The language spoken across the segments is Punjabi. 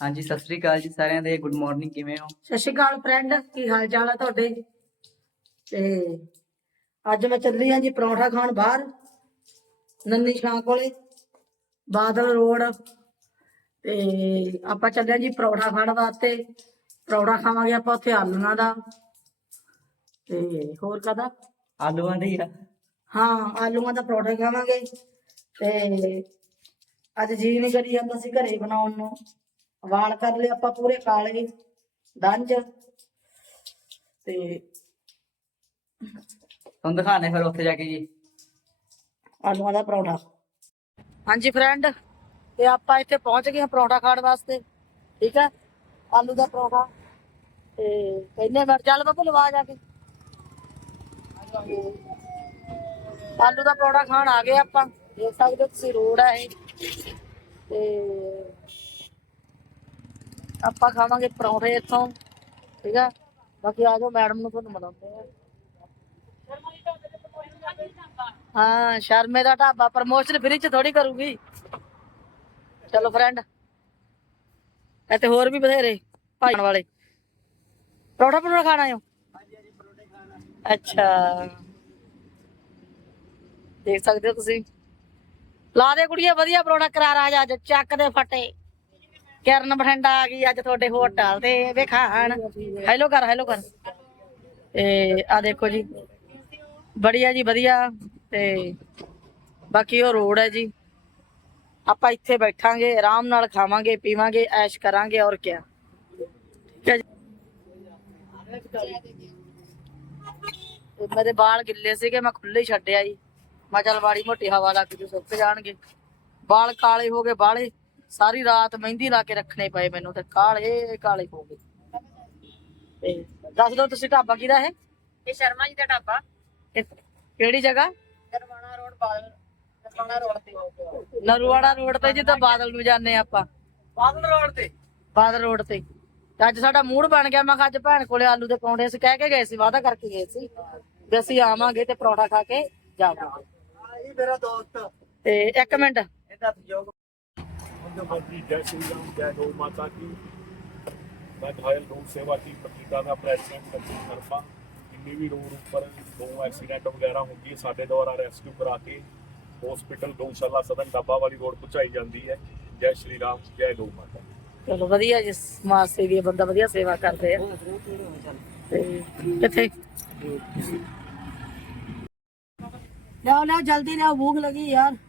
ਹਾਂਜੀ ਸਤਿ ਸ੍ਰੀ ਅਕਾਲ ਜੀ ਸਾਰਿਆਂ ਦੇ ਗੁੱਡ ਮਾਰਨਿੰਗ ਕਿਵੇਂ ਹੋ? ਸਤਿ ਸ਼੍ਰੀ ਅਕਾਲ ਫਰੈਂਡ ਕੀ ਹਾਲ ਚਾਲ ਆ ਤੁਹਾਡੇ? ਤੇ ਅੱਜ ਮੈਂ ਚੱਲੀ ਆਂ ਜੀ ਪਰੌਂਠਾ ਖਾਣ ਬਾਹਰ ਨੰਨੀ ਸ਼ਾਂ ਕੋਲੇ ਬਾਦਲ ਰੋਡ। ਤੇ ਆਪਾਂ ਚੱਲੇ ਆਂ ਜੀ ਪਰੌਠਾ ਖਾਣ ਵਾਸਤੇ ਪਰੌਠਾ ਖਾਵਾਂਗੇ ਆਪਾਂ ਉੱਥੇ ਆਲੂਆਂ ਦਾ। ਤੇ ਹੋਰ ਕਦਾ ਆਲੂਆਂ ਦੇ ਹੀ ਆ। ਹਾਂ ਆਲੂਆਂ ਦਾ ਪਰੌਠਾ ਖਾਵਾਂਗੇ। ਤੇ ਅੱਜ ਜੀ ਨਹੀਂ ਕਰੀ ਜਾਂਦਾ ਸੀ ਘਰੇ ਬਣਾਉਣ ਨੂੰ। ਵਾਲ ਕਰ ਲਏ ਆਪਾਂ ਪੂਰੇ ਕਾਲੇ ਦੰਜ ਤੇ ਤੁਹਾਨੂੰ ਦਿਖਾਣੇ ਫਿਰ ਉੱਥੇ ਜਾ ਕੇ ਜੀ। ਆਲੂਆਂ ਦਾ ਪਰੌਠਾ। ਹਾਂਜੀ ਫਰੈਂਡ ਤੇ ਆਪਾਂ ਇੱਥੇ ਪਹੁੰਚ ਗਏ ਹਾਂ ਪਰੌਠਾ ਖਾਣ ਵਾਸਤੇ। ਠੀਕ ਹੈ? ਆਲੂ ਦਾ ਪਰੌਠਾ। ਤੇ ਕਹਿੰਨੇ ਮਿੰਟ ਚੱਲ ਬੱਬੂ ਲਵਾ ਜਾ ਕੇ। ਆਲੂ ਦਾ ਪਰੌਠਾ ਖਾਣ ਆ ਗਏ ਆਪਾਂ। ਦੇਖ ਸਕਦੇ ਹੋ ਤੁਸੀਂ ਰੋਡ ਹੈ ਇਹ। ਤੇ ਆਪਾਂ ਖਾਵਾਂਗੇ ਪਰੌਂਠੇ ਇੱਥੋਂ, ਠੀਕ ਆ? ਬਾਕੀ ਆ ਜਾਓ, ਮੈਡਮ ਨੂੰ ਤੁਹਾਨੂੰ ਮਿਲਾਉਂਦੇ ਆ। ਹਾਂ, ਸ਼ਰਮੇ ਦਾ ਢਾਬਾ ਪ੍ਰਮੋਸ਼ਨ ਫ੍ਰੀ ਚ ਥੋੜੀ ਕਰੂਗੀ। ਚਲੋ ਫਰੈਂਡ ਇੱਥੇ ਹੋਰ ਵੀ ਬਥੇਰੇ ਭਾਈਣ ਵਾਲੇ। ਪਰੌਠਾ ਪਰੌਠਾ ਖਾਣਾ ਆਇਓ ਅੱਛਾ। ਦੇਖ ਸਕਦੇ ਹੋ ਤੁਸੀਂ। ਲਾ ਦੇ ਕੁੜੀਏ, ਵਧੀਆ ਪਰੌਠਾ ਕਰਾਰਾ ਅੱਜ, ਚੱਕ ਦੇ ਫਟੇ। ਕਿਰਨ ਬਠਿੰਡਾ ਆ ਗਈ ਅੱਜ ਤੁਹਾਡੇ ਹੋਟਲ ਤੇ ਵੇਖਾਣ ਹੈਲੋ ਕਰ ਹੈਲੋ ਕਰ। ਤੇ ਆ ਦੇਖੋ ਜੀ, ਬੜੀਆ ਜੀ ਵਧੀਆ ਤੇ ਬਾਕੀ ਉਹ ਰੋਡ ਹੈ ਜੀ। ਆਪਾਂ ਇੱਥੇ ਬੈਠਾਂਗੇ, ਆਰਾਮ ਨਾਲ ਖਾਵਾਂਗੇ, ਪੀਵਾਂਗੇ, ਐਸ਼ ਕਰਾਂਗੇ, ਔਰ ਕਿਆ। ਮੇਰੇ ਬਾਲ ਗਿੱਲੇ ਸੀਗੇ, ਮੈਂ ਖੁੱਲੇ ਹੀ ਛੱਡਿਆ ਜੀ। ਮੈਂ ਚੱਲ ਬਾੜੀ ਮੋਟੀ ਹਵਾ ਲੱਗ ਜੂ, ਸੁੱਕ ਜਾਣਗੇ। ਬਾਲ ਕਾਲੇ ਹੋ ਗਏ, ਬਾਲੇ। ਸਾਰੀ ਰਾਤ ਮਹਿੰਦੀ ਲਾ ਕੇ ਰੱਖਣੇ ਪਏ ਮੈਨੂੰ ਤੇ ਕਾਲੇ ਕਾਲੇ ਹੋ ਗਏ। ਤੇ ਦੱਸ ਦਿਓ ਤੁਸੀਂ ਢਾਬਾ ਕਿਹਦਾ ਹੈ ਇਹ ਸ਼ਰਮਾ ਜੀ ਦਾ ਢਾਬਾ। ਇਹ ਕਿਹੜੀ ਜਗ੍ਹਾ? ਨਰਵਾਣਾ ਰੋਡ ਬਾਦਲ ਨਰਵਾਣਾ ਰੋਡ ਤੇ। ਨਰਵਾੜਾ ਰੋਡ ਤੇ ਜਿੱਦਾਂ ਬਾਦਲ ਨੂੰ ਜਾਂਦੇ ਆਪਾਂ। ਬਾਦਲ ਰੋਡ ਤੇ? ਬਾਦਲ ਰੋਡ ਤੇ। ਤੇ ਅੱਜ ਸਾਡਾ ਮੂਡ ਬਣ ਗਿਆ ਮੈਂ ਕਿਹਾ ਅੱਜ ਭੈਣ ਕੋਲੇ ਆਲੂ ਦੇ ਪਰੌਂਠੇ ਅਸੀਂ ਕਹਿ ਕੇ ਗਏ ਸੀ ਵਾਅਦਾ ਕਰਕੇ ਗਏ ਸੀ ਵੀ ਅਸੀਂ ਆਵਾਂਗੇ ਤੇ ਪਰੌਂਠਾ ਖਾ ਕੇ ਜਾਵਾਂਗੇ ਇਹ ਮੇਰਾ ਦੋਸਤ। ਤੇ ਇੱਕ ਮਿੰਟ। ਇਹਦਾ ਸਹਿਯੋਗ मुख्यमंत्री जय श्री राम जय गौ माता की मैं घायल लोक सेवा टीम ਬਠਿੰਡਾ ਦਾ ਪ੍ਰੈਜ਼ੀਡੈਂਟ ਸਚਿਨ ਸ਼ਰਮਾ ਜਿੰਨੀ ਵੀ ਰੋਡ ਉੱਪਰ ਦੋ ਐਕਸੀਡੈਂਟ ਵਗੈਰਾ ਹੁੰਦੀ ਹੈ ਸਾਡੇ ਦੁਆਰਾ ਰੈਸਕਿਊ ਕਰਾ ਕੇ ਹਸਪੀਟਲ ਗਊਸ਼ਾਲਾ ਸਦਨ ਡੱਬਾ ਵਾਲੀ ਰੋਡ ਪਹੁੰਚਾਈ ਜਾਂਦੀ ਹੈ ਜੈ ਸ਼੍ਰੀ ਰਾਮ ਜੈ ਗਊ ਮਾਤਾ ਚਲੋ ਵਧੀਆ ਜੀ ਸਮਾਜ ਸੇਵੀ ਬੰਦਾ ਵਧੀਆ ਸੇਵਾ ਕਰਦੇ ਆ ਤੇ ਕਿੱਥੇ ਲਿਆਓ ਲਿਆਓ ਜਲਦੀ ਲਿਆਓ ਭੂਖ ਲੱਗੀ ਯਾਰ ਤੇ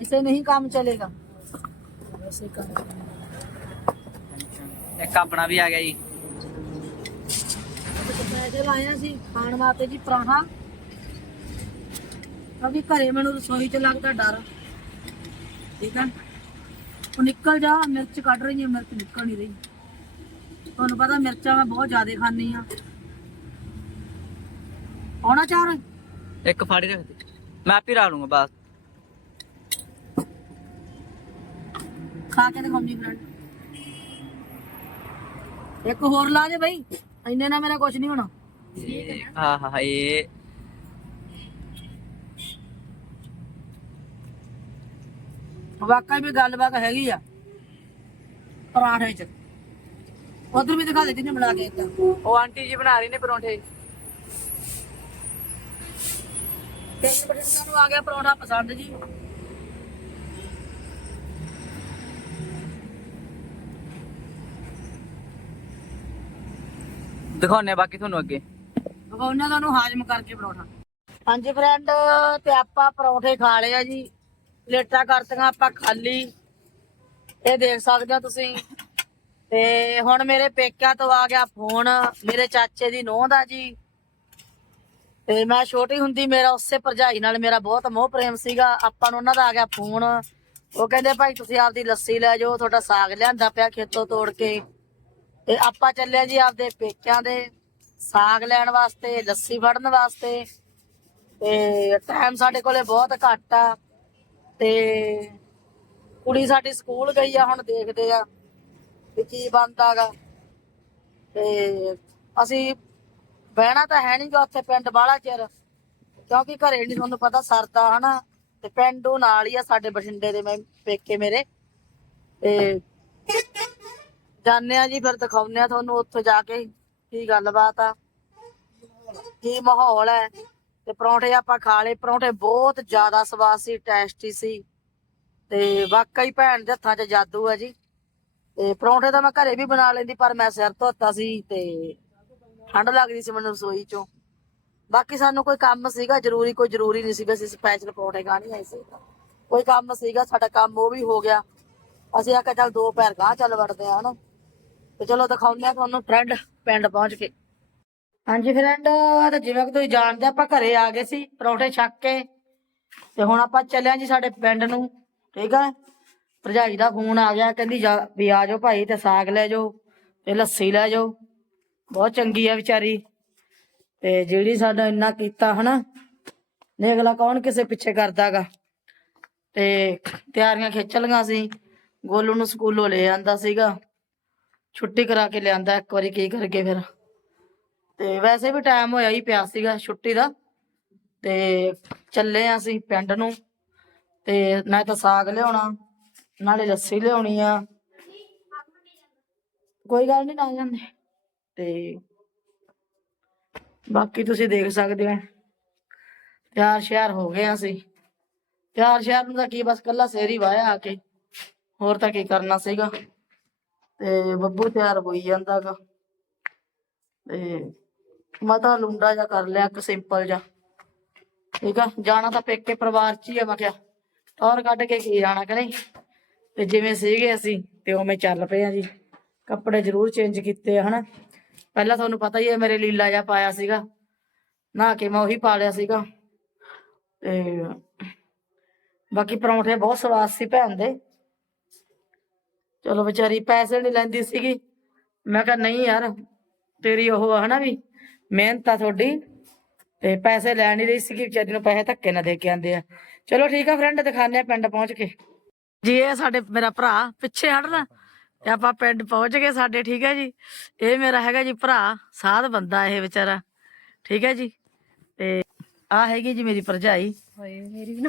ऐसे नहीं काम चलेगा ऐसे काम ਇੱਕ ਆਪਣਾ ਵੀ ਆ ਗਿਆ ਜੀ ਪੈਸੇ ਲਾਇਆ ਸੀ ਖਾਣ ਵਾਸਤੇ ਜੀ ਪਰਾਠਾ ਕਿਉਂਕਿ ਘਰੇ ਮੈਨੂੰ ਰਸੋਈ 'ਚ ਲੱਗਦਾ ਡਰ ਠੀਕ ਹੈ ਉਹ ਨਿਕਲ ਜਾ ਮਿਰਚ ਕੱਢ ਰਹੀ ਹੈ ਮਿਰਚ ਨਿਕਲ ਨਹੀਂ ਰਹੀ ਤੁਹਾਨੂੰ ਪਤਾ ਮਿਰਚਾਂ ਮੈਂ ਬਹੁਤ ਜ਼ਿਆਦਾ ਖਾਂਦੀ ਆ ਆਉਣਾ ਚਾਰ ਇੱਕ ਫਾੜੀ ਰੱਖ ਦੇ ਮੈਂ ਆਪ ਹੀ ਲਾ ਲੂੰਗਾ ਬਸ ਖਾ ਕੇ ਦਿਖਾਉਂਦੀ ਫਰੈਂਡ ਇੱਕ ਹੋਰ ਲਾ ਦੇ ਬਈ ਇੰਨੇ ਨਾਲ ਮੇਰਾ ਕੁਝ ਨਹੀਂ ਹੋਣਾ। ਹਾਂ ਹਾਂ ਇਹ। ਵਾਕਈ ਵੀ ਗੱਲਬਾਤ ਹੈਗੀ ਆ ਪਰਾਠੇ 'ਚ। ਉਧਰ ਵੀ ਦਿਖਾ ਦੇ ਜਿਹਨੇ ਬਣਾ ਕੇ ਦਿੱਤਾ। ਉਹ ਆਂਟੀ ਜੀ ਬਣਾ ਰਹੀ ਨੇ ਪਰੌਂਠੇ। ਬਠਿੰਡਾ ਨੂੰ ਆ ਗਿਆ ਪਰੌਂਠਾ ਪਸੰਦ ਜੀ। ਦਿਖਾਉਣੇ ਬਾਕੀ ਤੁਹਾਨੂੰ ਅੱਗੇ। ਉਹਨਾਂ ਦਾ ਨੂੰ ਹਾਜ਼ਮ ਕਰਕੇ ਪਰੌਂਠਾ। ਹਾਂਜੀ ਫਰੈਂਡ ਤੇ ਆਪਾਂ ਪਰੌਂਠੇ ਖਾ ਲਏ ਆ ਜੀ। ਪਲੇਟਾਂ ਕਰਤੀਆਂ ਆਪਾਂ ਖਾਲੀ। ਇਹ ਦੇਖ ਸਕਦੇ ਹੋ ਤੁਸੀਂ। ਤੇ ਹੁਣ ਮੇਰੇ ਪੇਕਿਆਂ ਤੋਂ ਆ ਗਿਆ ਫੋਨ ਮੇਰੇ ਚਾਚੇ ਦੀ ਨੋਹ ਦਾ ਜੀ। ਤੇ ਮੈਂ ਛੋਟੀ ਹੁੰਦੀ ਮੇਰਾ ਉਸੇ ਭਰਜਾਈ ਨਾਲ ਮੇਰਾ ਬਹੁਤ ਮੋਹ ਪ੍ਰੇਮ ਸੀਗਾ। ਆਪਾਂ ਨੂੰ ਉਹਨਾਂ ਦਾ ਆ ਗਿਆ ਫੋਨ ਉਹ ਕਹਿੰਦੇ, ਭਾਈ ਤੁਸੀਂ ਆਪਦੀ ਲੱਸੀ ਲੈ ਜਾਓ, ਤੁਹਾਡਾ ਸਾਗ ਲਿਆਂਦਾ ਪਿਆ ਖੇਤੋਂ ਤੋੜ ਕੇ। ਤੇ ਆਪਾਂ ਚੱਲਿਆ ਜੀ ਆਪਦੇ ਪੇਕਿਆਂ ਦੇ ਸਾਗ ਲੈਣ ਵਾਸਤੇ, ਲੱਸੀ ਫੜਨ ਵਾਸਤੇ। ਤੇ ਟਾਈਮ ਸਾਡੇ ਕੋਲੇ ਬਹੁਤ ਘੱਟ ਆ। ਤੇ ਕੁੜੀ ਸਾਡੀ ਸਕੂਲ ਗਈ ਆ, ਹੁਣ ਦੇਖਦੇ ਆ ਵੀ ਕੀ ਬਣਦਾਗਾ। ਤੇ ਅਸੀਂ ਬਹਿਣਾ ਤਾਂ ਹੈ ਨਹੀਂਗਾ ਉੱਥੇ ਪਿੰਡ ਬਾਹਲਾ ਚਿਰ, ਕਿਉਂਕਿ ਘਰੇ ਨਹੀਂ ਤੁਹਾਨੂੰ ਪਤਾ ਸਰਦਾ, ਹਨਾ। ਤੇ ਪਿੰਡੋਂ ਨਾਲ ਹੀ ਆ ਸਾਡੇ ਬਠਿੰਡੇ ਦੇ ਮੈਂ, ਪੇਕੇ ਮੇਰੇ। ਤੇ ਜਾਂਦੇ ਆ ਜੀ, ਫਿਰ ਦਿਖਾਉਂਦੇ ਆ ਤੁਹਾਨੂੰ ਉੱਥੇ ਜਾ ਕੇ ਕੀ ਗੱਲਬਾਤ ਆ, ਕੀ ਮਾਹੌਲ ਹੈ। ਤੇ ਪਰੌਂਠੇ ਆਪਾਂ ਖਾ ਲਏ, ਪਰੌਂਠੇ ਬਹੁਤ ਜ਼ਿਆਦਾ ਸਵਾਦ ਸੀ ਟੇਸਟੀ ਸੀ। ਤੇ ਵਾਕਈ ਭੈਣ ਦੇ ਹੱਥਾਂ 'ਚ ਜਾਦੂ ਆ ਜੀ। ਤੇ ਪਰੌਂਠੇ ਤਾਂ ਮੈਂ ਘਰੇ ਵੀ ਬਣਾ ਲੈਂਦੀ, ਪਰ ਮੈਂ ਸਿਰ ਧੋਤਾ ਸੀ ਤੇ ਠੰਡ ਲੱਗਦੀ ਸੀ ਮੈਨੂੰ ਰਸੋਈ 'ਚੋਂ। ਬਾਕੀ ਸਾਨੂੰ ਕੋਈ ਕੰਮ ਸੀਗਾ ਜ਼ਰੂਰੀ, ਕੋਈ ਜ਼ਰੂਰੀ ਨਹੀਂ ਸੀ ਅਸੀਂ ਸਪੈਸ਼ਲ ਪਰੌਂਠੇ ਖਾਣੇ ਆਏ ਸੀ। ਕੋਈ ਕੰਮ ਸੀਗਾ, ਸਾਡਾ ਕੰਮ ਉਹ ਵੀ ਹੋ ਗਿਆ। ਅਸੀਂ ਆਖਿਆ ਚੱਲ ਦੋ ਪੈਰ ਗਾਂ ਚੱਲ ਵੜਦੇ ਆ, ਹਨਾ। ਤੇ ਚਲੋ ਦਿਖਾਉਂਦੇ ਆ ਤੁਹਾਨੂੰ ਫਰੈਂਡ ਪਿੰਡ ਪਹੁੰਚ ਕੇ। ਹਾਂਜੀ ਫਰੈਂਡ ਤੇ ਜਿਵੇਂ ਕਿ ਤੁਸੀਂ ਜਾਣਦੇ ਆਪਾਂ ਘਰੇ ਆ ਗਏ ਸੀ, ਪਰੌਂਠੇ ਛੱਕ ਕੇ। ਤੇ ਹੁਣ ਆਪਾਂ ਚੱਲਿਆ ਜੀ ਸਾਡੇ ਪਿੰਡ ਨੂੰ, ਠੀਕ ਆ? ਭਰਜਾਈ ਦਾ ਫੋਨ ਆ ਗਿਆ, ਕਹਿੰਦੀ ਵੀ ਆ ਜਾਓ ਭਾਈ, ਤੇ ਸਾਗ ਲੈ ਜਾਓ, ਤੇ ਲੱਸੀ ਲੈ ਜਾਓ। ਬਹੁਤ ਚੰਗੀ ਆ ਵਿਚਾਰੀ। ਤੇ ਜਿਹੜੀ ਸਾਡਾ ਇੰਨਾ ਕੀਤਾ ਹਨਾ ਨੇ ਅਗਲਾ ਕੌਣ ਕਿਸੇ ਪਿੱਛੇ ਕਰਦਾਗਾ। ਤੇ ਤਿਆਰੀਆਂ ਖਿੱਚ ਲਈਆਂ ਸੀ, ਗੋਲੂ ਨੂੰ ਸਕੂਲੋਂ ਲੈ ਆਂਦਾ ਸੀਗਾ। ਛੁੱਟੀ ਕਰਾ ਕੇ ਲਿਆਂਦਾ, ਇੱਕ ਵਾਰੀ ਕੀ ਕਰਕੇ ਫਿਰ। ਤੇ ਵੈਸੇ ਵੀ ਟਾਈਮ ਹੋਇਆ ਹੀ ਪਿਆ ਸੀਗਾ ਛੁੱਟੀ ਦਾ। ਤੇ ਚੱਲੇ ਆ ਅਸੀਂ ਪਿੰਡ ਨੂੰ। ਤੇ ਨਾ ਤਾਂ ਸਾਗ ਲਿਆਉਣਾ, ਨਾਲੇ ਲੱਸੀ ਲਿਆਉਣੀ ਆ। ਕੋਈ ਗੱਲ ਨਹੀਂ ਨਾ ਜਾਂਦੇ ਤੇ ਬਾਕੀ ਤੁਸੀਂ ਦੇਖ ਸਕਦੇ ਹੋ। ਤਿਆਰ ਸ਼ਿਆਰ ਹੋ ਗਏ ਆ ਅਸੀਂ। ਤਿਆਰ ਸ਼ਹਿਰ ਨੂੰ ਤਾਂ ਕੀ ਬਸ ਕੱਲਾ ਸਿਰ ਹੀ ਵਾਇਆ ਆ ਕੇ। ਹੋਰ ਤਾਂ ਕੀ ਕਰਨਾ ਸੀਗਾ। ਤੇ ਬੱਬੂ ਤਿਆਰ ਹੋਈ ਜਾਂਦਾਗਾ ਤੇ ਮੈਂ ਤਾਂ ਲੁੰਡਾ ਜਾ ਕਰ ਲਿਆ ਇੱਕ ਸਿੰਪਲ ਜਾ ਠੀਕ ਆ, ਜਾਣਾ ਤਾਂ ਪੇਕੇ ਪਰਿਵਾਰ ਚ ਹੀ ਆ, ਮੈਂ ਕਿਹਾ ਔਰ ਕੱਢ ਕੇ ਕੀ ਜਾਣਾ ਕਿ ਨਹੀਂ? ਤੇ ਜਿਵੇਂ ਸੀਗੇ ਅਸੀਂ, ਤੇ ਉਵੇਂ ਚੱਲ ਪਏ ਆ ਜੀ। ਕੱਪੜੇ ਜ਼ਰੂਰ ਚੇਂਜ ਕੀਤੇ ਆ, ਹਨਾ। ਪਹਿਲਾਂ ਤੁਹਾਨੂੰ ਪਤਾ ਹੀ ਹੈ ਮੇਰੇ ਲੀਲਾ ਜਿਹਾ ਪਾਇਆ ਸੀਗਾ। ਨਹਾ ਕੇ ਮੈਂ ਉਹੀ ਪਾ ਲਿਆ ਸੀਗਾ। ਤੇ ਬਾਕੀ ਪਰੌਂਠੇ ਬਹੁਤ ਸਵਾਦ ਸੀ ਭੈਣ ਦੇ। ਚਲੋ ਵਿਚਾਰੀ ਪੈਸੇ ਨਹੀਂ ਲੈਂਦੀ ਸੀਗੀ। ਮੈਂ ਕਿਹਾ, ਨਹੀਂ ਯਾਰ, ਤੇਰੀ ਉਹ ਆ ਹਨਾ ਵੀ, ਮਿਹਨਤ ਆ ਤੁਹਾਡੀ ਤੇ ਪੈਸੇ ਲੈ ਨਹੀਂ ਰਹੀ ਸੀਗੀ, ਵਿਚਾਰੀ ਨੂੰ ਪੈਸੇ ਧੱਕੇ ਨਾ ਦੇ ਕੇ ਆਂਦੇ ਆ। ਚਲੋ ਠੀਕ ਆ ਫਰੈਂਡ ਦਿਖਾਣੇ ਆ ਪਿੰਡ ਪਹੁੰਚ ਕੇ। ਜੀ, ਇਹ ਸਾਡੇ ਮੇਰਾ ਭਰਾ ਪਿੱਛੇ ਹਟਣਾ ਤੇ ਆਪਾਂ ਪਿੰਡ ਪਹੁੰਚ ਗਏ ਸਾਡੇ, ਠੀਕ ਹੈ ਜੀ। ਇਹ ਮੇਰਾ ਹੈਗਾ ਜੀ ਭਰਾ, ਸਾਧ ਬੰਦਾ ਇਹ ਵਿਚਾਰਾ, ਠੀਕ ਹੈ ਜੀ। ਤੇ ਆ ਹੈਗੀ ਜੀ ਮੇਰੀ ਭਰਜਾਈ। ਹੋਏ, ਮੇਰੀ ਵੀ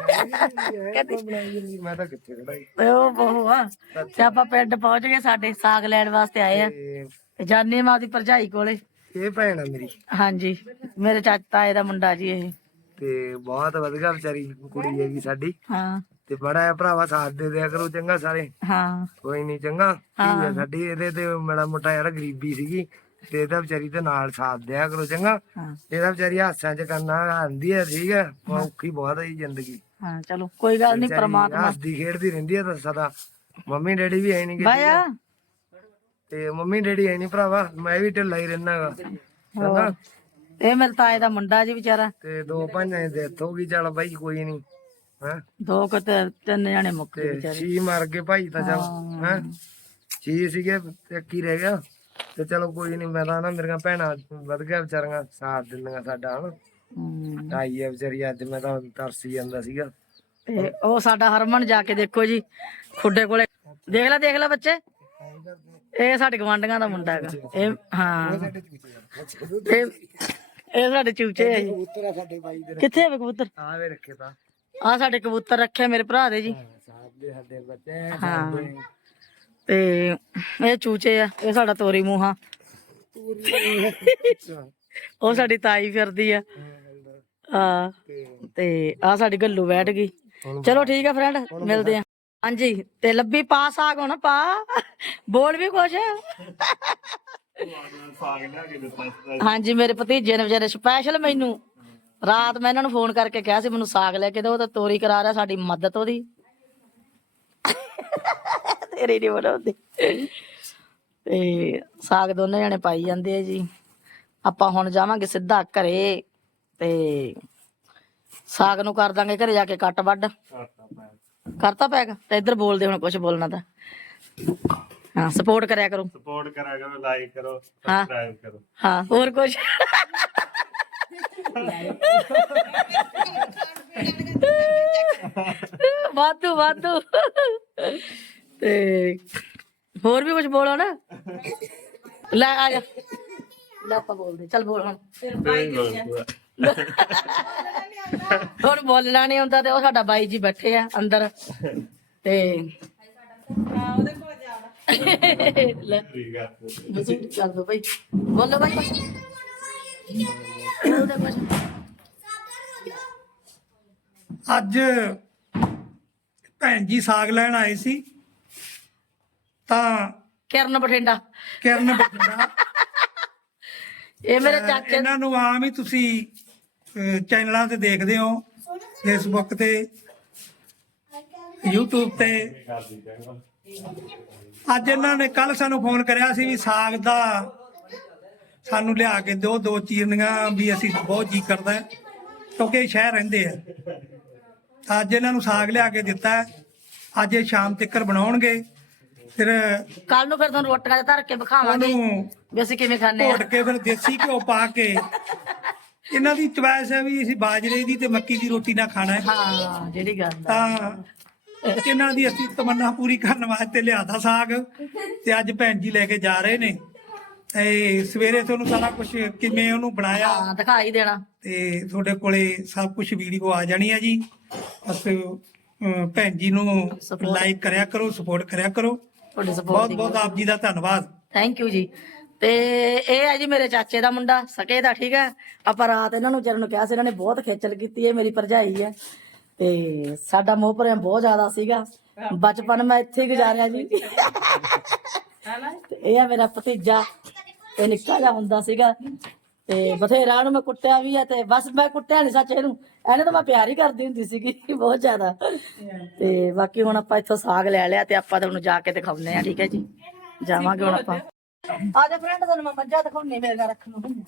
ਨਾ ਮੈਂ ਤਾਂ ਕਿੱਥੇ ਖੜਾ ਈ। ਤੇ ਉਹ ਬਹੁ ਆ। ਤੇ ਆਪਾਂ ਪਿੰਡ ਪਹੁੰਚ ਗਏ ਸਾਡੇ ਸਾਗ ਲੈਣ ਵਾਸਤੇ ਆਏ ਆ। ਤੇ ਤੇ ਜਾਨੇ ਮਾਂ ਦੀ ਭਰਜਾਈ ਕੋਲੇ। ਇਹ ਭੈਣ ਆ ਮੇਰੀ। ਹਾਂਜੀ ਮੇਰੇ ਚਾਚਾ ਤਾਏ ਦਾ ਮੁੰਡਾ ਜੀ ਇਹ। ਤੇ ਬਹੁਤ ਵਧੀਆ ਵਿਚਾਰੀ ਕੁੜੀ ਹੈਗੀ ਸਾਡੀ। ਹਾਂ। ਤੇ ਬੜਾ ਭਰਾਵਾ ਸਾਥ ਦੇ ਦਿਆ ਕਰੋ ਚੰਗਾ ਸਾਰੇ। ਹਾਂ। ਕੋਈ ਨਹੀਂ ਚੰਗਾ। ਸਾਡੀ ਇਹਦੇ ਤੇ ਮੇਰਾ ਮੋਟਾ ਯਾਰ ਗਰੀਬੀ ਸੀਗੀ। ਤੇ ਇਹਦਾ ਵਿਚਾਰੀ ਦੇ ਨਾਲ ਸਾਥ ਦਿਆ ਕਰੋ ਚੰਗਾ। ਇਹਦਾ ਵਿਚਾਰੀ ਹਾਸਿਆਂ ਚ ਕਰਨਾ ਆਂਦੀ ਹੈ ਠੀਕ ਹੈ ਔਖੀ ਬਹੁਤ ਹੈ ਜ਼ਿੰਦਗੀ। ਹਾਂ ਚਲੋ ਕੋਈ ਗੱਲ ਨਹੀਂ ਵਿਚਾਰੀ ਪ੍ਰਮਾਤਮਾ ਹੱਸਦੀ ਖੇਡਦੀ ਰਹਿੰਦੀ ਹੈ ਤਾਂ ਸਦਾ। ਮੰਮੀ ਡੈਡੀ ਵੀ ਹੈ ਨਹੀਂ ਬਾਇਆ? ਤੇ ਮੰਮੀ ਡੈਡੀ ਹੈ ਨਹੀਂ ਭਰਾਵਾ ਮੈਂ ਵੀ ਢਿੱਲਾ ਹੀ ਰਹਿਣਾਗਾ ਚੰਗਾ ਇਹ ਮੇਰੇ ਤਾਏ ਦਾ ਮੁੰਡਾ ਜੀ ਵਿਚਾਰਾ। ਤੇ ਦੋ ਭਾਈਆਂ ਦੀ ਡੈਥ ਹੋ ਗਈ ਚੱਲ ਬਾਈ ਕੋਈ ਨਹੀਂ ਹਾਂ। ਦੋ ਕੁ ਤੇ ਤਿੰਨ ਜਣੇ ਮੁੱਕ ਗਏ ਤੇ ਵਿਚਾਰੇ। ਛੀ ਮਾਰ ਕੇ ਭਾਈ ਤਾਂ ਚੱਲ ਹਾਂ। ਛੀ ਸੀਗੇ ਤੇ ਇੱਕ ਹੀ ਰਹਿ ਗਿਆ। ਤੇ ਚਲੋ ਕੋਈ ਨਹੀਂ ਮੈਂ ਤਾਂ ਨਾ ਮੇਰੀਆਂ ਭੈਣਾਂ ਵਧ ਗਿਆ ਵਿਚਾਰੀਆਂ ਸਾਥ ਦਿੰਦੀਆਂ ਸਾਡਾ ਹਨਾ। ਹਮ, ਆਈ ਹੈ ਵਿਚਾਰੀ ਅੱਜ ਮੈਂ ਤਾਂ ਤਰਸੀ ਜਾਂਦਾ ਸੀਗਾ। ਤੇ ਉਹ ਸਾਡਾ ਹਰਮਨ ਜਾ ਕੇ ਦੇਖੋ ਜੀ ਖੁੱਡੇ ਕੋਲੇ। ਦੇਖ ਲੈ ਦੇਖ ਲੈ ਬੱਚੇ। ਇਹ ਸਾਡੇ ਗਵਾਂਢੀਆਂ ਦਾ ਮੁੰਡਾ ਹੈਗਾ। ਇਹ ਹਾਂ। ਇਹ ਇਹ ਸਾਡੇ ਚੂਚੇ ਆ ਜੀ। ਕਬੂਤਰ ਆ ਸਾਡੇ ਬਾਈ ਦੇ। ਕਿੱਥੇ ਆ ਕਬੂਤਰ? ਆਵੇ ਰੱਖੇ ਤਾਂ। ਆ ਸਾਡੇ ਕਬੂਤਰ ਰੱਖੇ ਮੇਰੇ ਭਰਾ ਦੇ ਜੀ। ਦੇ ਸਾਡੇ ਬੱਚੇ ਹਾਂ। ਤੇ ਇਹ ਚੂਚੇ ਆ ਇਹ ਸਾਡਾ ਤੋਰੀ ਮੂੰਹਾ ਉਹ ਸਾਡੀ ਤਾਈ ਫਿਰਦੀ ਆ। ਆ ਤੇ ਆ ਸਾਡੀ ਗੱਲੂ ਬੈਠ ਗਈ। ਚਲੋ ਠੀਕ ਆ ਫਰੈਂਡ ਮਿਲਦੇ ਆ। ਹਾਂਜੀ, ਤੇ ਲੱਭੀ ਪਾ ਸਾਗ ਹੁਣ, ਪਾ। ਬੋਲ ਵੀ ਕੁਛ। ਹਾਂਜੀ, ਮੇਰੇ ਭਤੀਜੇ ਨੇ ਵਿਚਾਰੇ ਸਪੈਸ਼ਲ ਮੈਨੂੰ। ਰਾਤ ਮੈਂ ਇਹਨਾਂ ਨੂੰ ਫੋਨ ਕਰਕੇ ਕਿਹਾ ਸੀ, ਮੈਨੂੰ ਸਾਗ ਲੈ ਕੇ ਦਿਓ, ਤਾਂ ਤੋਰੀ ਕਰਾ ਰਿਹਾ ਸਾਡੀ ਮਦਦ ਉਹਦੀ। ਤੇਰੀ ਨਹੀਂ ਬਣਾਉਂਦੀ। ਤੇ ਸਾਗ ਦੋਨੇ ਜਣੇ ਪਾਈ ਜਾਂਦੇ ਆ ਜੀ। ਆਪਾਂ ਹੁਣ ਜਾਵਾਂਗੇ ਸਿੱਧਾ ਘਰੇ। ਤੇ ਸਾਗ ਨੂੰ ਕਰ ਦਾਂਗੇ ਘਰੇ ਜਾ ਕੇ ਕੱਟ ਵੱਢ। ਕਰਤਾ ਪੈਗਾ ਤੇ ਇੱਧਰ ਬੋਲਦੇ ਹੁਣ ਕੁਝ ਬੋਲਣਾ ਤਾਂ। ਹਾਂ ਸਪੋਰਟ ਕਰਿਆ ਕਰੋ। ਸਪੋਰਟ ਕਰਿਆ ਕਰੋ ਲਾਈਕ ਕਰੋ। ਸਬਸਕ੍ਰਾਈਬ ਕਰੋ। ਹਾਂ ਹੋਰ ਕੁਝ ਵਾਧੂ ਵਾਧੂ। ਤੇ ਹੋਰ ਵੀ ਕੁਝ ਬੋਲੋ ਨਾ? ਲੈ ਆ ਜਾ। ਲੈ ਆਪਾਂ ਬੋਲਦੇ ਚੱਲ ਬੋਲ ਹੁਣ। ਹੁਣ ਬੋਲਣਾ ਨਹੀਂ ਹੁੰਦਾ ਤੇ ਉਹ ਸਾਡਾ ਬਾਈ ਜੀ ਬੈਠੇ ਆ ਅੰਦਰ। ਤੇ ਦੋ ਭਾਈ ਬੋਲੋ ਭਾਈ। ਅੱਜ ਭੈਣ ਜੀ ਸਾਗ ਲੈਣ ਆਏ ਸੀ। ਤਾਂ ਕਿਰਨ ਬਠਿੰਡਾ। ਕਿਰਨ ਬਠਿੰਡਾ। ਇਹ ਮੇਰੇ ਚਾਚੇ ਇਹਨਾਂ ਨੂੰ ਆਮ ਹੀ ਤੁਸੀਂ ਚੈਨਲਾਂ ਤੇ ਦੇਖਦੇ ਹੋ ਫੇਸਬੁੱਕ ਤੇ YouTube ਤੇ। ਅੱਜ ਇਹਨਾਂ ਨੇ ਕੱਲ ਸਾਨੂੰ ਫੋਨ ਕਰਿਆ ਸੀ ਵੀ ਸਾਗ ਦਾ ਸਾਨੂੰ ਲਿਆ ਕੇ ਦਿਓ ਦੋ ਚੀਰਨੀਆਂ ਵੀ ਅਸੀਂ ਬਹੁਤ ਜੀ ਕਰਦਾ ਕਿਉਂਕਿ ਇਹ ਸ਼ਹਿਰ ਰਹਿੰਦੇ ਆ। ਅੱਜ ਇਹਨਾਂ ਨੂੰ ਸਾਗ ਲਿਆ ਕੇ ਦਿੱਤਾ। ਅੱਜ ਇਹ ਸ਼ਾਮ ਤੱਕ ਬਣਾਉਣਗੇ। ਫਿਰ ਕੱਲ ਨੂੰ ਫਿਰ ਤੁਹਾਨੂੰ ਰੋਟੀਆਂ ਧਰ ਕੇ ਵਿਖਾਵਾਂਗੇ ਵੀ ਅਸੀਂ ਕਿਵੇਂ ਖਾਂਦੇ ਆ ਘੋਟ ਕੇ ਫਿਰ ਦੇਸੀ ਘਿਓ ਪਾ ਕੇ ਇਹਨਾਂ ਦੀ ਚੁਆਇਸ ਹੈ ਵੀ ਅਸੀਂ ਬਾਜਰੇ ਦੀ ਤੇ ਮੱਕੀ ਦੀ ਰੋਟੀ ਨਾਲ ਖਾਣਾ ਹੈ। ਹਾਂ ਜਿਹੜੀ ਗੱਲ ਆ। ਤਾਂ ਇਹਨਾਂ ਦੀ ਅਸੀਂ ਤਮੰਨਾ ਪੂਰੀ ਕਰਨ ਵਾਸਤੇ ਲਿਆਦਾ ਸਾਗ ਤੇ ਅੱਜ ਭੈਣ ਜੀ ਲੈ ਕੇ ਜਾ ਰਹੇ ਨੇ। ਤੇ ਸਵੇਰੇ ਤੁਹਾਨੂੰ ਸਾਰਾ ਕੁਝ ਕਿਵੇਂ ਉਹਨੂੰ ਬਣਾਇਆ? ਹਾਂ ਦਿਖਾਈ ਦੇਣਾ। ਤੇ ਤੁਹਾਡੇ ਕੋਲੇ ਸਭ ਕੁਝ ਵੀਡੀਓ ਆ ਜਾਣੀ ਹੈ ਜੀ। ਬਸ ਭੈਣ ਜੀ ਨੂੰ Support। ਲਾਈਕ ਕਰਿਆ ਕਰੋ ਸਪੋਰਟ ਕਰਿਆ ਕਰੋ। ਤੁਹਾਡੀ ਸਪੋਰਟ ਬਹੁਤ ਬਹੁਤ ਆਪ ਜੀ ਦਾ ਧੰਨਵਾਦ। ਥੈਂਕ ਯੂ ਜੀ। ਤੇ ਇਹ ਹੈ ਜੀ ਮੇਰੇ ਚਾਚੇ ਦਾ ਮੁੰਡਾ ਸਕੇ ਦਾ ਠੀਕ ਹੈ। ਆਪਾਂ ਰਾਤ ਇਹਨਾਂ ਨੂੰ ਚਰਨ ਨੂੰ ਕਿਹਾ ਸੀ ਇਹਨਾਂ ਨੇ ਬਹੁਤ ਖੇਚਲ ਕੀਤੀ ਹੈ ਮੇਰੀ ਭਰਜਾਈ ਹੈ। ਤੇ ਸਾਡਾ ਮੋਹ ਪ੍ਰੇਮ ਬਹੁਤ ਜ਼ਿਆਦਾ ਸੀਗਾ। ਬਚਪਨ ਮੈਂ ਇੱਥੇ ਹੀ ਗੁਜ਼ਾਰਿਆ ਜੀ। ਤੇ ਇਹ ਹੈ ਮੇਰਾ ਭਤੀਜਾ ਇਹ ਨਿੱਕਾ ਜਿਹਾ ਹੁੰਦਾ ਸੀਗਾ। ਤੇ ਬਥੇਰਾ ਨੂੰ ਮੈਂ ਕੁੱਟਿਆ ਵੀ ਹੈ ਤੇ ਬਸ ਮੈਂ ਕੁੱਟਿਆ ਨਹੀਂ ਸੱਚ ਇਹਨੂੰ। ਇਹਨੇ ਤਾਂ ਮੈਂ ਪਿਆਰ ਹੀ ਕਰਦੀ ਹੁੰਦੀ ਸੀਗੀ ਬਹੁਤ ਜ਼ਿਆਦਾ। ਤੇ ਬਾਕੀ ਹੁਣ ਆਪਾਂ ਇੱਥੋਂ ਸਾਗ ਲੈ ਲਿਆ ਤੇ ਆਪਾਂ ਤੁਹਾਨੂੰ ਜਾ ਕੇ ਦਿਖਾਉਂਦੇ ਆ ਠੀਕ ਹੈ ਜੀ। ਜਾਵਾਂਗੇ ਹੁਣ ਆਪਾਂ। ਆ ਜਾ ਫਰੈਂਡ ਤੁਹਾਨੂੰ ਮੈਂ ਮੱਝਾਂ ਦਿਖਾਉਣੀ ਮੇਰੇ ਨਾਲ ਰੱਖਣ ਨੂੰ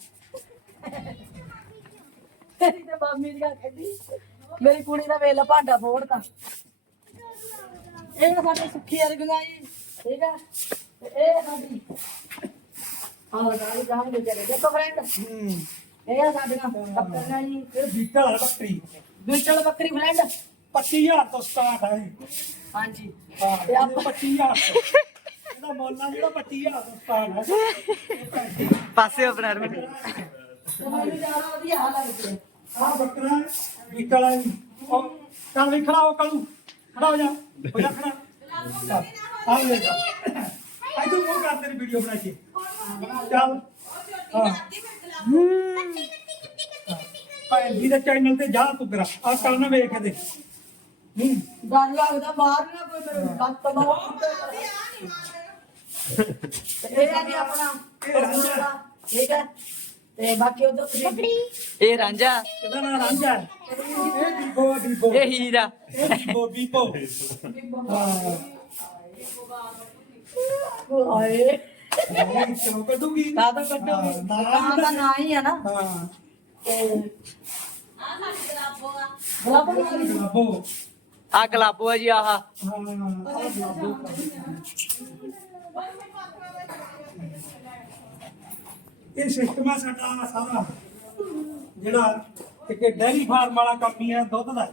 ਤੇਰੀ ਤੇ ਮਾਮੀ ਦੀ ਗੱਲ ਕਹਿੰਦੀ ਮੇਰੀ ਕੁੜੀ ਦਾ ਵੇਲਾ ਭਾਂਡਾ ਫੋੜਦਾ ਇਹ ਸਾਡੇ ਸੁੱਖੀ ਵਰਗੀਆਂ ਜੀ ਠੀਕ ਹੈ ਤੇ ਇਹ ਸਾਡੀ ਆਹ ਨਾਲ ਜਾਵਾਂਗੇ ਚਲੇ ਦੇਖੋ ਫਰੈਂਡ ਇਹ ਆ ਸਾਡੀਆਂ ਬੱਕਰੀਆਂ ਜੀ। ਇਹ ਬੀਟਲ ਹੈ ਬੱਕਰੀ। ਵਿਚਲ ਬੱਕਰੀ ਫਰੈਂਡ 25000 ਤੋਂ ਸਟਾਰਟ ਹੈ ਹਾਂਜੀ। ਹਾਂ ਤੇ ਆਪਾਂ 25000 ਇਹਦਾ ਮੁੱਲ ਆ ਜਿਹੜਾ 25000 ਤੋਂ ਸਟਾਰਟ ਹੈ ਪਾਸੇ ਆਪਣਾ ਐਡਮਿਟ ਤੇ ਮੈਨੂੰ ਜ਼ਿਆਦਾ ਵਧੀਆ ਹਾਲ ਲੱਗਦੇ ਆ ਬੱਕਰਾ। ਉਹ ਚੱਲ ਵੀ ਖੜਾ ਹੋ ਕਲੂ। ਖੜਾ ਹੋ ਜਾ ਹੋ ਜਾ ਖੜਾ। ਚੱਲ, ਆ ਲੈ ਜਾ। ਅੱਜ ਤੂੰ ਉਹ ਕਰ ਤੇਰੀ ਵੀਡੀਓ ਬਣਾ ਕੇ। ਚੱਲ। ਹਾਂ। ਭਾਈ ਜੀ ਦੇ ਚੈਨਲ ਤੇ ਜਾ ਤੂੰ ਕਰਾ ਆ ਕੱਲ ਨਾ ਵੇਖ ਦੇ ਹੂੰ। ਡਰ ਲੱਗਦਾ ਬਾਹਰ ਨਾ ਕੋਈ ਮੇਰੇ ਲੱਤ ਮਾਰ ਇਹ ਆ ਜੀ ਆਪਣਾ ਠੀਕ ਹੈ ਤੇ ਬਾਕੀ ਉਧਰ ਤੁਸੀਂ ਇਹ ਰਾਂਝਾ। ਇਹਦਾ ਨਾਮ ਰਾਂਝਾ? ਹੈ ਇਹ ਬੀਬੋ ਬੀਬੋ ਇਹ ਹੀਰਾ। ਇਹ ਬੀਬੋ ਬੀਬੋ ਹਾਂ। ਆਏ ਇਹ ਕੱਢੂਗੀ। ਹਾਂ, ਨਾਂ ਦਾ ਨਾਂ ਹੀ ਆ ਨਾ। ਹਾਂ। ਤੇ ਗਲਾਬੋ ਬਾਬੋ ਆ ਗਲਾਬੋ। ਹੈ ਜੀ ਆਹ। ਹਾਂ ਆਹ ਬਾਬੋ ਇਹ ਸਿਸਟਮ ਆ ਸਾਡਾ ਸਾਰਾ ਜਿਹੜਾ ਇੱਕ ਡੈਰੀ ਫਾਰਮ ਵਾਲਾ ਕੰਮ ਹੀ ਹੈ ਦੁੱਧ ਦਾ।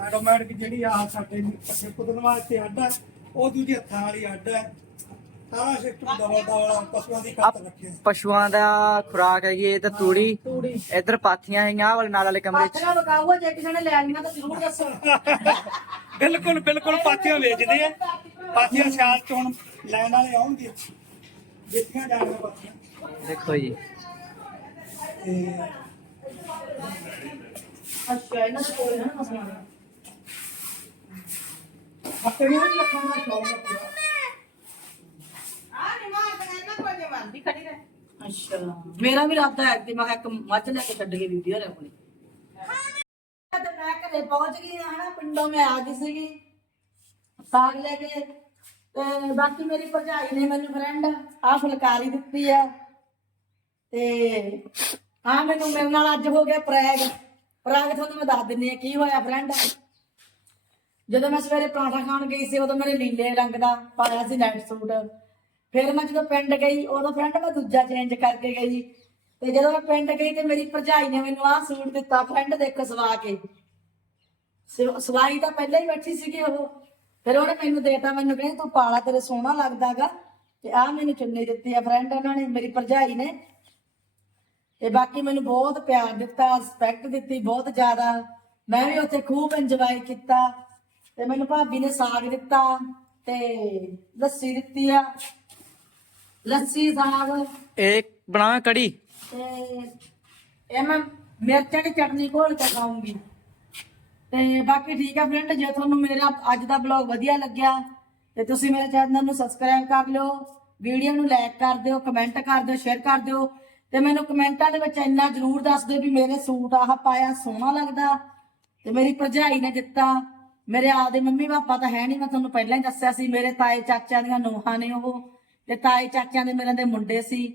ਆਟੋਮੈਟਿਕ ਜਿਹੜੀ ਆ ਸਾਡੇ ਪੱਠੇ ਕੁੱਟਣ ਵਾਸਤੇ ਅੱਡ ਹੈ ਉਹ ਦੂਜੇ ਹੱਥਾਂ ਵਾਲੀ ਅੱਡ ਹੈ ਸਾਰਾ ਸਿਸਟਮ ਦਵਾ ਦਵਾ ਪਸ਼ੂਆਂ ਦੀ ਆ ਕੱਟ ਰੱਖਿਆ। ਪਸ਼ੂਆਂ ਦਾ ਖੁਰਾਕ ਹੈਗੀ ਇਹ ਤਾਂ ਤੂੜੀ। ਇੱਧਰ ਪਾਥੀਆਂ ਹੈਗੀਆਂ ਆਹ ਵਾਲੇ ਨਾਲ ਵਾਲੇ ਕਮਰੇ 'ਚ। ਪਾਤਰਾ ਬਕਾਊਆ ਜੇ ਕਿਸੇ ਨੇ ਲੈਣੀਆਂ ਤਾਂ ਜ਼ਰੂਰ ਦੱਸੋ। ਬਿਲਕੁਲ ਬਿਲਕੁਲ ਪਾਥੀਆਂ ਵੇਚਦੇ ਆ। ਪਾਥੀਆਂ ਸਿਆਲ ਚ ਹੁਣ ਲੈਣ ਵਾਲੇ ਆਉਣਗੇ। ਵੇਚੀਆਂ ਜਾਣਗੀਆਂ ਪਾਥੀਆਂ। ਦੇਖੋ ਜੀ। ਤੇ ਅੱਛਾ ਇਹਨਾਂ ਦੇ ਕੋਲ ਹੈ ਨਾ ਮਸਲਾ ਬੱਕਰੀਆਂ ਵੀ ਲੱਖਾਂ ਦਾ ਸ਼ੌਕ ਅੱਛਾ। ਮੇਰਾ ਵੀ ਇਰਾਦਾ ਹੈ ਕਿ ਮੈਂ ਕਿਹਾ ਇੱਕ ਮੱਝ ਲੈ ਕੇ ਛੱਡ ਕੇ ਬੀਬੀ ਹੋਰਾਂ ਕੋਲੇ ਤੇ ਮੈਂ ਘਰੇ ਪਹੁੰਚ ਗਈ ਹਾਂ ਹਨਾ, ਪਿੰਡੋਂ ਮੈਂ ਆ ਗਈ ਸੀਗੀ। ਸਾਗ ਲੈ ਕੇ, ਤੇ ਬਾਕੀ ਮੇਰੀ ਭਰਜਾਈ ਨੇ ਮੈਨੂੰ ਫਰੈਂਡ ਆ ਫੁਲਕਾਰੀ ਦਿੱਤੀ ਆ। ਤੇ ਆ ਮੈਨੂੰ ਮੇਰੇ ਨਾਲ ਅੱਜ ਹੋ ਗਿਆ ਪ੍ਰੈਗ। ਪ੍ਰੈਗ ਤੁਹਾਨੂੰ ਮੈਂ ਦੱਸ ਦਿੰਨੀ ਆ, ਕੀ ਹੋਇਆ ਫਰੈਂਡ ਜਦੋਂ ਮੈਂ ਸਵੇਰੇ ਪਰਾਂਠਾ ਖਾਣ ਗਈ ਸੀ, ਉਦੋਂ ਮੇਰੇ ਨੀਲੇ ਰੰਗ ਦਾ ਪਾਇਆ ਸੀ ਨਾਈਟ ਸੂਟ। ਫਿਰ ਮੈਂ ਜਦੋਂ ਪਿੰਡ ਗਈ, ਉਦੋਂ ਫਰੈਂਡ ਮੈਂ ਦੂਜਾ ਚੇਂਜ ਕਰਕੇ ਗਈ। ਤੇ ਜਦੋਂ ਮੈਂ ਪਿੰਡ ਗਈ ਤੇ ਮੇਰੀ ਭਰਜਾਈ ਨੇ ਮੈਨੂੰ ਆਹ ਸੂਟ ਦਿੱਤਾ ਫਰੈਂਡ ਦੇਖੋ ਸਵਾ ਕੇ। ਸਵਾ- ਸਵਾਈ ਤਾਂ ਪਹਿਲਾਂ ਹੀ ਬੈਠੀ ਸੀਗੀ ਉਹ। ਫਿਰ ਉਹਨੇ ਮੈਨੂੰ ਦੇਤਾ ਮੈਨੂੰ ਕਹਿੰਦੀ ਤੂੰ ਪਾਲਾ ਤੇਰੇ ਸੋਹਣਾ ਲੱਗਦਾਗਾ। ਤੇ ਆਹ ਮੈਨੂੰ ਚੁੰਨੀ ਦਿੱਤੀ ਆ ਫਰੈਂਡ ਉਹਨਾਂ ਨੇ ਮੇਰੀ ਭਰਜਾਈ ਨੇ। ਤੇ ਬਾਕੀ ਮੈਨੂੰ ਬਹੁਤ ਪਿਆਰ ਦਿੱਤਾ ਰਿਸਪੈਕਟ ਦਿੱਤੀ ਬਹੁਤ ਜ਼ਿਆਦਾ। ਮੈਂ ਵੀ ਉੱਥੇ ਖੂਬ ਇੰਜੋਏ ਕੀਤਾ। ਤੇ ਮੈਨੂੰ ਭਾਬੀ ਨੇ ਸਾਗ ਦਿੱਤਾ ਤੇ ਲੱਸੀ ਦਿੱਤੀ ਆ। ਲੱਸੀ ਸਾਗ। ਇਹ ਬਣਾਵਾਂ ਕੜੀ। ਤੇ ਇਹ ਮੈਂ ਮਿਰਚਾਂ ਦੀ ਚਟਨੀ ਘੋਲ ਕੇ ਖਾਊਂਗੀ। ਤੇ ਬਾਕੀ ਠੀਕ ਹੈ ਫਰੈਂਡ ਜੇ ਤੁਹਾਨੂੰ ਮੇਰਾ ਅੱਜ ਦਾ ਬਲੌਗ ਵਧੀਆ ਲੱਗਿਆ, ਤੇ ਤੁਸੀਂ ਮੇਰੇ ਚੈਨਲ ਨੂੰ ਸਬਸਕ੍ਰਾਈਬ ਕਰ ਲਿਓ ਵੀਡੀਓ ਨੂੰ ਲਾਈਕ ਕਰ ਦਿਓ ਕਮੈਂਟ ਕਰ ਦਿਓ ਸ਼ੇਅਰ ਕਰ ਦਿਓ, ਤੇ ਮੈਨੂੰ ਕਮੈਂਟਾਂ ਦੇ ਵਿੱਚ ਇੰਨਾ ਜ਼ਰੂਰ ਦੱਸ ਦਿਓ ਵੀ ਮੇਰੇ ਸੂਟ ਆਹ ਪਾਇਆ ਸੋਹਣਾ ਲੱਗਦਾ, ਤੇ ਮੇਰੀ ਭਰਜਾਈ ਨੇ ਦਿੱਤਾ, ਮੇਰੇ ਆਪਦੇ ਮੰਮੀ ਪਾਪਾ ਤਾਂ ਹੈ ਨਹੀਂ, ਮੈਂ ਤੁਹਾਨੂੰ ਪਹਿਲਾਂ ਹੀ ਦੱਸਿਆ ਸੀ, ਮੇਰੇ ਤਾਏ ਚਾਚਿਆਂ ਦੀਆਂ ਨੂੰਹਾਂ ਨੇ ਉਹ, ਤੇ ਤਾਏ ਚਾਚਿਆਂ ਦੇ ਮੇਰੇ ਦੇ ਮੁੰਡੇ ਸੀ,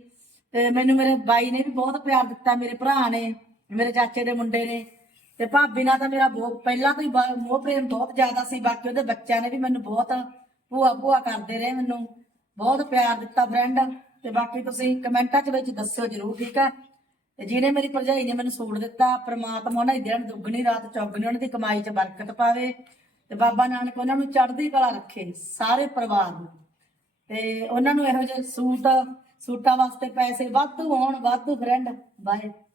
ਤੇ ਮੈਨੂੰ ਮੇਰੇ ਬਾਈ ਨੇ ਵੀ ਬਹੁਤ ਪਿਆਰ ਦਿੱਤਾ, ਮੇਰੇ ਭਰਾ ਨੇ, ਮੇਰੇ ਚਾਚੇ ਦੇ ਮੁੰਡੇ ਨੇ ਤੇ ਭਾਬੀ ਨਾਲ ਤਾਂ ਮੇਰਾ ਬਹੁਤ, ਪਹਿਲਾਂ ਤੋਂ ਹੀ ਬ- ਮੋਹ ਪ੍ਰੇਮ ਬਹੁਤ ਜ਼ਿਆਦਾ ਸੀ, ਬਾਕੀ ਉਹਦੇ ਬੱਚਿਆਂ ਨੇ ਵੀ ਮੈਨੂੰ ਬਹੁਤ ਭੂਆ ਭੂਆ ਕਰਦੇ ਰਹੇ ਮੈਨੂੰ, ਬਹੁਤ ਪਿਆਰ ਦਿੱਤਾ ਫਰੈਂਡ ਤੇ ਬਾਕੀ ਤੁਸੀਂ ਕਮੈਂਟਾਂ 'ਚ ਵਿੱਚ ਦੱਸਿਓ ਜਰੂਰ, ਠੀਕ ਆ ਤੇ ਜਿਹਨੇ ਮੇਰੀ ਭਰਜਾਈ ਨੇ ਮੈਨੂੰ ਸੂਟ ਦਿੱਤਾ, ਪ੍ਰਮਾਤਮਾ ਉਹਨਾਂ ਦੀ ਦਿਨ ਦੁੱਗਣੀ ਰਾਤ ਚੌਗਣੀ, ਉਹਨਾਂ ਦੀ ਕਮਾਈ 'ਚ ਬਰਕਤ ਪਾਵੇ। ਤੇ ਬਾਬਾ ਨਾਨਕ ਉਹਨਾਂ ਨੂੰ ਚੜ੍ਹਦੀ ਕਲਾ ਰੱਖੇ, ਸਾਰੇ ਪਰਿਵਾਰ ਨੂੰ। ਤੇ ਉਹਨਾਂ ਨੂੰ ਇਹੋ ਜਿਹੇ ਸੂਟ, ਸੂਟਾਂ ਵਾਸਤੇ ਪੈਸੇ ਵਾਧੂ ਹੋਣ, ਵਾਧੂ ਫਰੈਂਡ ਬਾਏ